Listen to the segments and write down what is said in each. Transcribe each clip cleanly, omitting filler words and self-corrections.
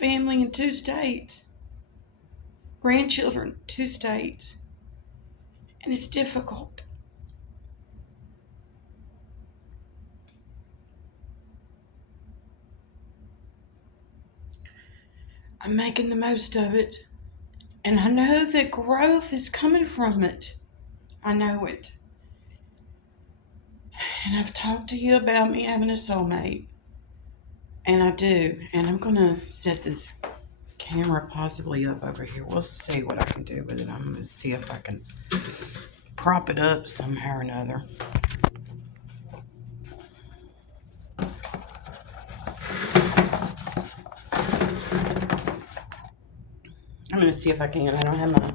family in 2 states, grandchildren, 2 states, and it's difficult. I'm making the most of it, and I know that growth is coming from it. I know it. And I've talked to you about me having a soulmate, and I do. And I'm going to set this camera possibly up over here. We'll see what I can do with it. I'm going to see if I can prop it up somehow or another. I'm going to see if I can. I don't have my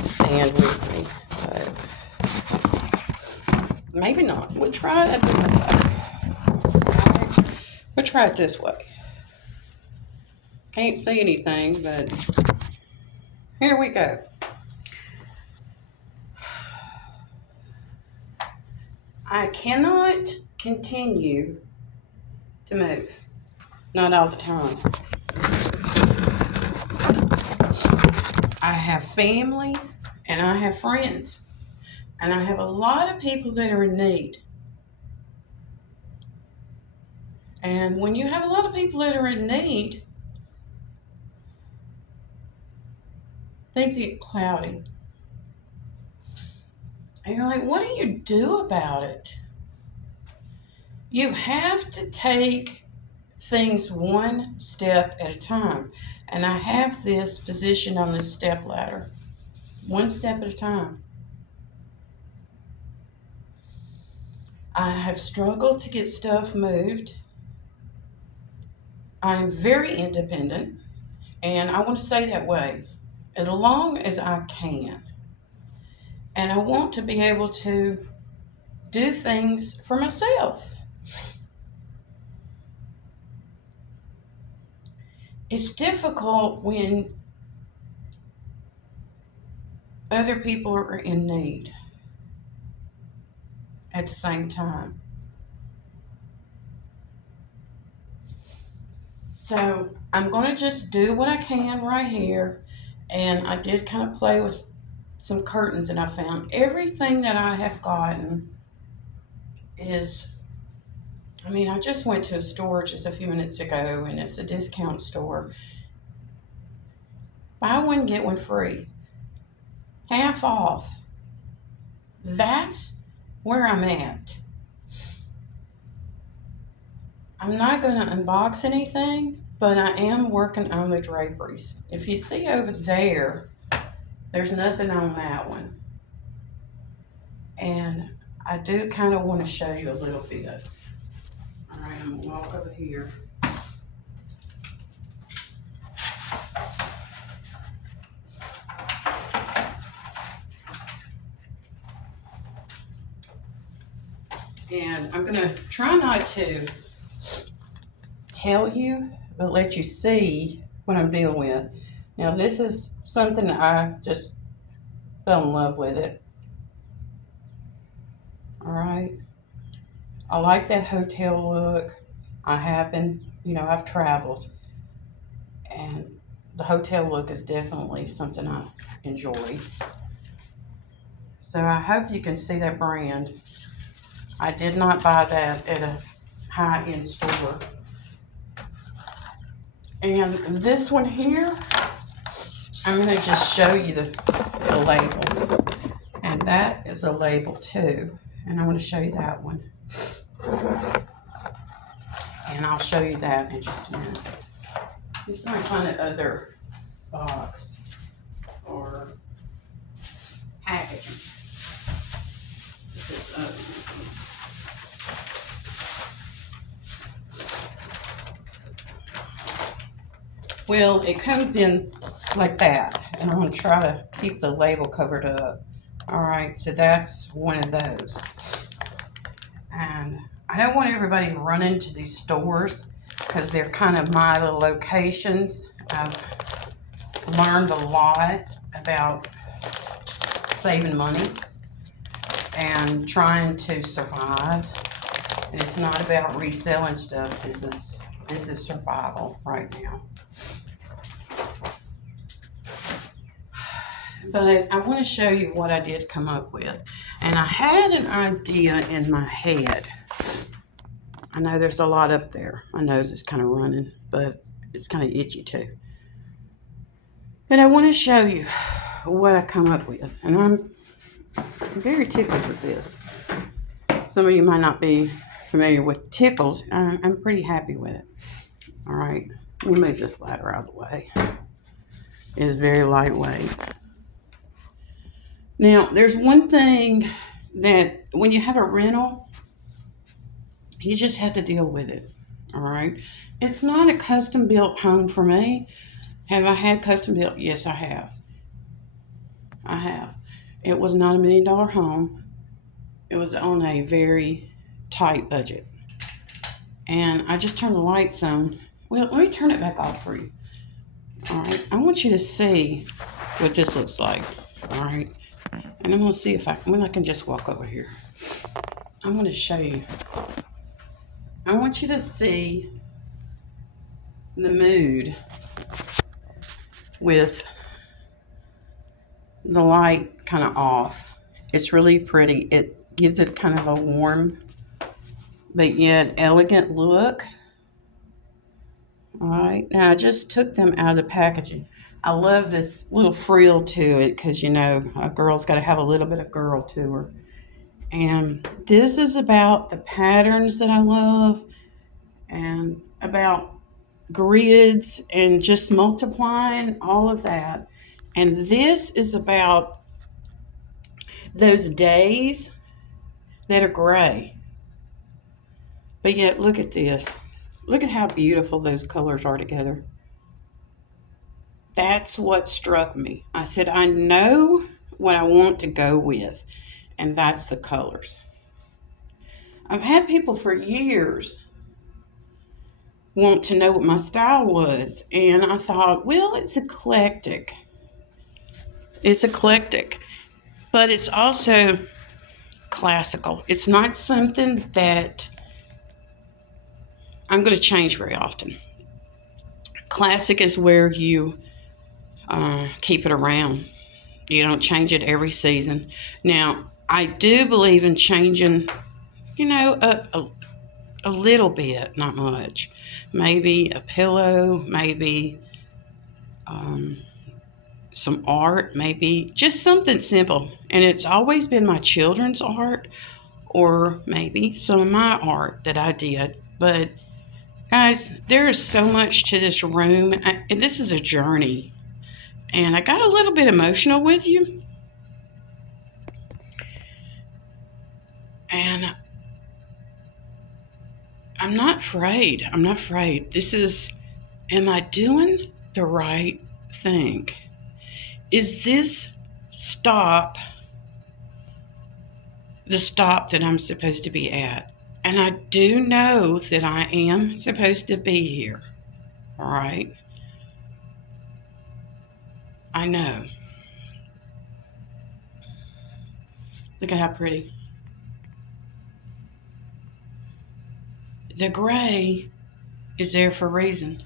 stand with me, but maybe not. We'll try it. We'll try it this way. Can't see anything, but here we go. I cannot continue to move. Not all the time. I have family and I have friends. And I have a lot of people that are in need. And when you have a lot of people that are in need, things get cloudy. And you're like, what do you do about it? You have to take things one step at a time. And I have this positioned on this step ladder. One step at a time. I have struggled to get stuff moved. I'm very independent, and I want to stay that way as long as I can. And I want to be able to do things for myself. It's difficult when other people are in need at the same time. So I'm going to just do what I can right here. And I did kind of play with some curtains, and I found everything that I have gotten is, I just went to a store just a few minutes ago, and it's a discount store. Buy one, get one free. Half off. That's where I'm at. I'm not going to unbox anything, but I am working on the draperies. If you see over there, there's nothing on that one. And I do kind of want to show you a little bit. All right, I'm going to walk over here. And I'm going to try not to tell you, but let you see what I'm dealing with. Now, this is something that I just fell in love with it. All right. I like that hotel look. I've traveled, and the hotel look is definitely something I enjoy. So I hope you can see that brand. I did not buy that at a high-end store. And this one here, I'm going to just show you the label. And that is a label too. And I want to show you that one. And I'll show you that in just a minute. Just trying to find another box or packaging. Well, it comes in like that, and I'm going to try to keep the label covered up. All right, so that's one of those. And I don't want everybody to run into these stores because they're kind of my little locations. I've learned a lot about saving money and trying to survive. And it's not about reselling stuff. This is survival right now. But I want to show you what I did come up with. And I had an idea in my head. I know there's a lot up there. My nose is kind of running, but it's kind of itchy too. And I want to show you what I come up with. And I'm very tickled with this. Some of you might not be familiar with tickles. I'm pretty happy with it. All right. Let me move this ladder out of the way. It is very lightweight. Now, there's one thing that when you have a rental, you just have to deal with it. All right. It's not a custom built home for me. Have I had custom built? Yes, I have. I have. It was not $1 million home. It was on a very tight budget. And I just turned the lights on. Well, let me turn it back off for you. All right. I want you to see what this looks like. All right. And I'm going to see if I can just walk over here. I'm going to show you. I want you to see the mood with the light kind of off. It's really pretty. It gives it kind of a warm but yet elegant look. All right. Now I just took them out of the packaging. I love this little frill to it because, you know, a girl's got to have a little bit of girl to her. And this is about the patterns that I love and about grids and just multiplying all of that. And this is about those days that are gray. But yet, look at this. Look at how beautiful those colors are together. That's what struck me. I said, I know what I want to go with, and that's the colors. I've had people for years want to know what my style was, and I thought, well, it's eclectic. It's eclectic, but it's also classical. It's not something that I'm going to change very often. Classic is where you keep it around. You don't change it every season. Now, I do believe in changing, you know, a little bit, not much. Maybe a pillow, maybe some art, maybe just something simple. And it's always been my children's art or maybe some of my art that I did. But guys, there is so much to this room, and this is a journey. And I got a little bit emotional with you. And I'm not afraid. I'm not afraid. This is, am I doing the right thing? Is this stop the stop that I'm supposed to be at? And I do know that I am supposed to be here. All right? I know. Look at how pretty. The gray is there for a reason.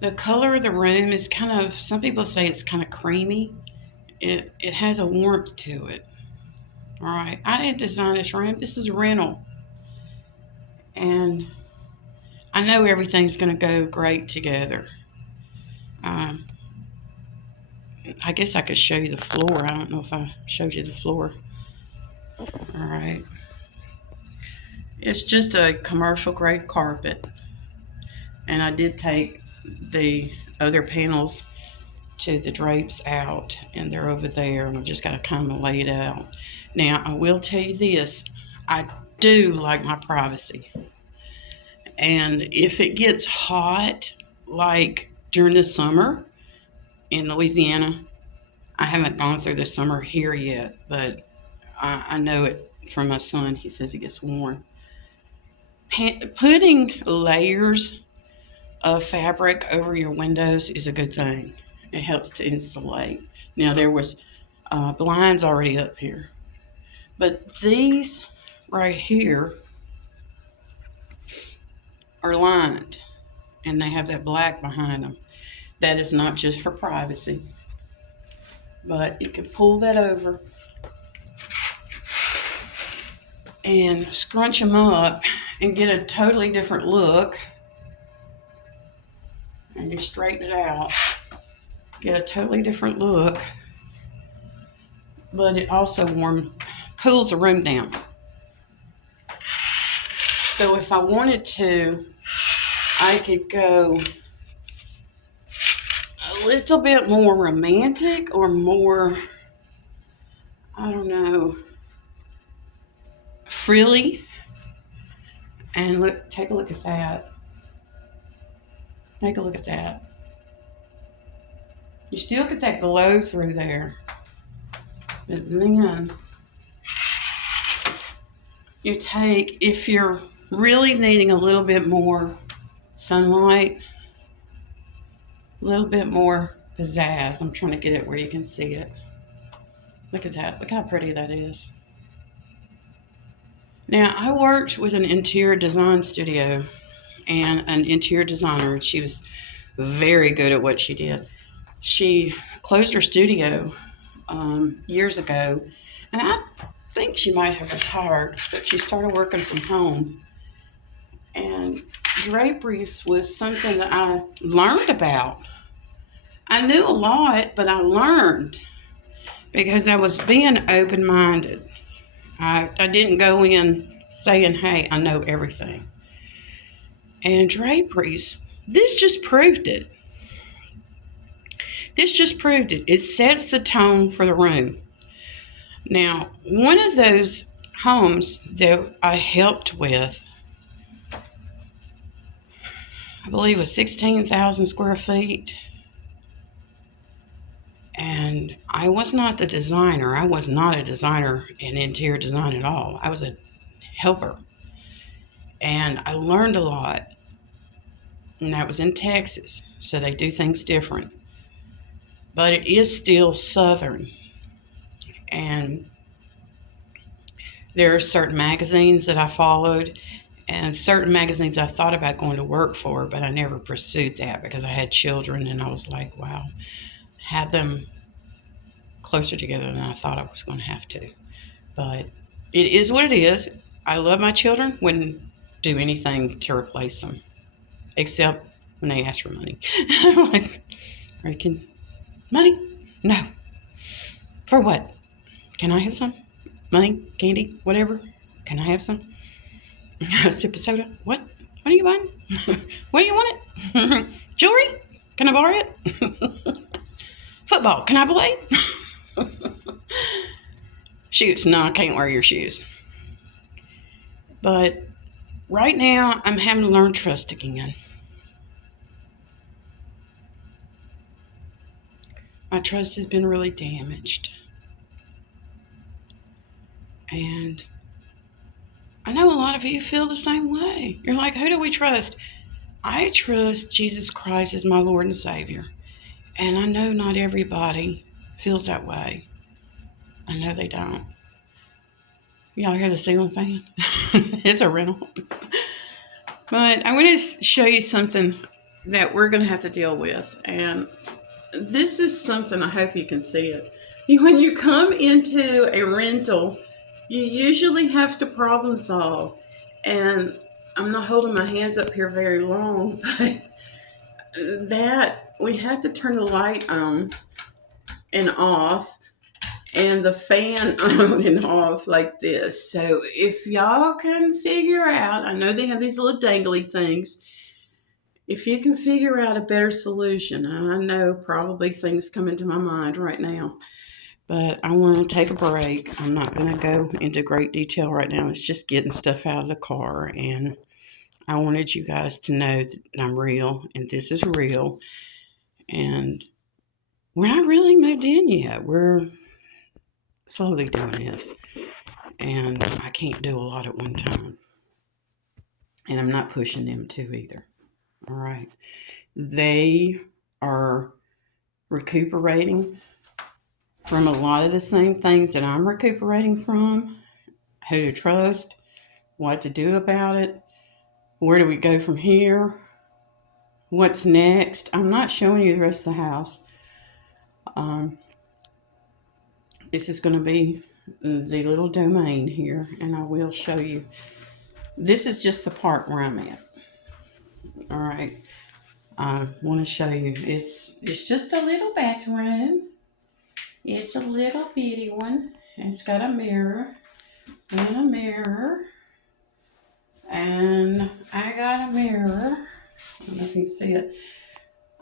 The color of the room is kind of, some people say it's kind of creamy. It has a warmth to it. All right. I didn't design this room. This is a rental. And I know everything's going to go great together. I guess I could show you the floor. I don't know if I showed you the floor. All right. It's just a commercial grade carpet. And I did take the other panels to the drapes out, and they're over there, and I've just got to kind of lay it out. Now, I will tell you this. I do like my privacy. And if it gets hot, like during the summer in Louisiana, I haven't gone through the summer here yet, but I know it from my son. He says it gets warm. Putting layers of fabric over your windows is a good thing. It helps to insulate. Now, there was blinds already up here, but these right here are lined, and they have that black behind them. That is not just for privacy. But you can pull that over and scrunch them up and get a totally different look. And you straighten it out, get a totally different look. But it also cools the room down. So if I wanted to, I could go a little bit more romantic or more, I don't know, frilly. And look, take a look at that. Take a look at that. You still get that glow through there. But then you take, if you're really needing a little bit more sunlight, a little bit more pizzazz. I'm trying to get it where you can see it. Look at that. Look how pretty that is. Now, I worked with an interior design studio and an interior designer. She was very good at what she did. She closed her studio years ago, and I think she might have retired, but she started working from home. And draperies was something that I learned about. I knew a lot, but I learned because I was being open-minded. I didn't go in saying, hey, I know everything. And draperies, this just proved it. This just proved it. It sets the tone for the room. Now, one of those homes that I helped with, I believe was 16,000 square feet. And I was not the designer. I was not a designer in interior design at all. I was a helper. And I learned a lot. And that was in Texas, so they do things different. But it is still Southern. And there are certain magazines that I followed and certain magazines I thought about going to work for, but I never pursued that because I had children and I was like, wow, had them closer together than I thought I was going to have to. But it is what it is. I love my children. Wouldn't do anything to replace them, except when they ask for money. I'm like, money? No. For what? Can I have some? Money, candy, whatever. Can I have some? A sip of soda. What? What are you buying? What do you want it? Jewelry? Can I borrow it? Football. Can I play? Shoes. No, I can't wear your shoes. But right now, I'm having to learn trust again. My trust has been really damaged. And I know a lot of you feel the same way. You're like, who do we trust? I trust Jesus Christ as my Lord and Savior. And I know not everybody feels that way. I know they don't. Y'all hear the ceiling fan? It's a rental. But I want to show you something that we're going to have to deal with. And this is something, I hope you can see it. When you come into a rental, you usually have to problem solve. And I'm not holding my hands up here very long, but that we have to turn the light on and off and the fan on and off like this. So if y'all can figure out, I know they have these little dangly things. If you can figure out a better solution, I know probably things come into my mind right now, but I want to take a break. I'm not going to go into great detail right now. It's just getting stuff out of the car, and I wanted you guys to know that I'm real, and this is real, and we're not really moved in yet. We're slowly doing this, and I can't do a lot at one time, and I'm not pushing them to either. All right. They are recuperating from a lot of the same things that I'm recuperating from. Who to trust, what to do about it, where do we go from here, what's next. I'm not showing you the rest of the house. this is going to be the little domain here, and I will show you. This is just the part where I'm at. All right. I want to show you. It's just a little bathroom. It's a little bitty one. It's got a mirror and a mirror. And I got a mirror. I don't know if you can see it.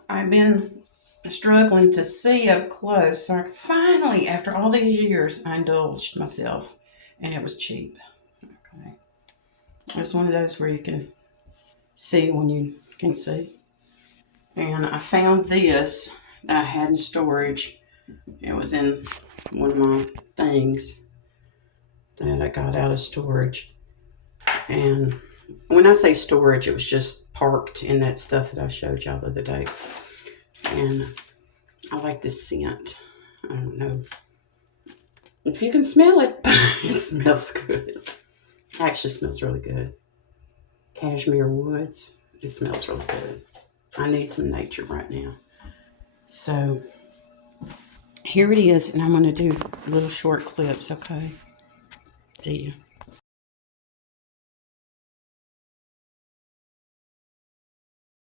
I've been struggling to see up close. So I finally, after all these years, I indulged myself. And it was cheap. Okay. It's one of those where you can see when you can't see. And I found this that I had in storage. It was in one of my things that I got out of storage. And when I say storage, it was just parked in that stuff that I showed y'all the other day. And I like this scent. I don't know if you can smell it, but it smells good. It actually smells really good. Cashmere woods. It smells really good. I need some nature right now. So here it is, and I'm going to do little short clips, okay? See you.